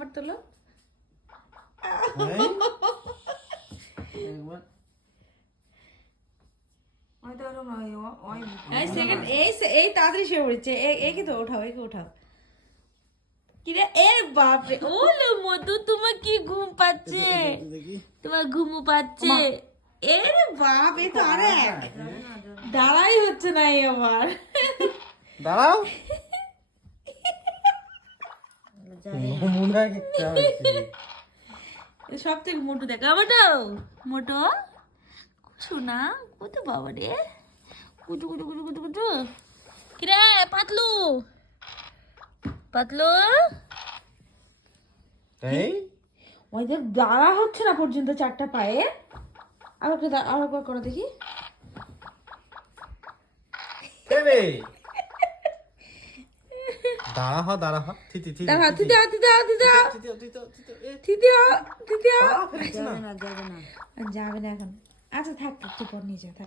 আবার তোলো। এই তাড়াতাড়ি শুয়ে পড়েছে। একে তো ওঠাও, একে ওঠাও। কিরে এ বাপরে, ওলে মধু তোমার কি ঘুম পাচ্ছে? তোমার ঘুমু পাচ্ছে? এর বাপ, এ তো আরে দাঁড়াই হচ্ছে না এই আমার। দাঁড়াও। সব থেকে মোটু দেখা, মোটো মোটো শোনা কত বাবা রে, কুটু কুটু কুটু কুটু কুটু। কিরে পাতলু, পাতলু ওদের দাঁড়া হচ্ছে না পর্যন্ত চারটা পায়ে। আরেকবার করো দেখি। দাঁড়া হ, দাঁড়া হ। থিতি থিতি দাঁড়া, থিতি হও, থিতি হও, থিতি হও, থিতি হও, থিতি হও। যাবে না এখন। আচ্ছা থাক, একটু পর নিয়ে যা, থাক।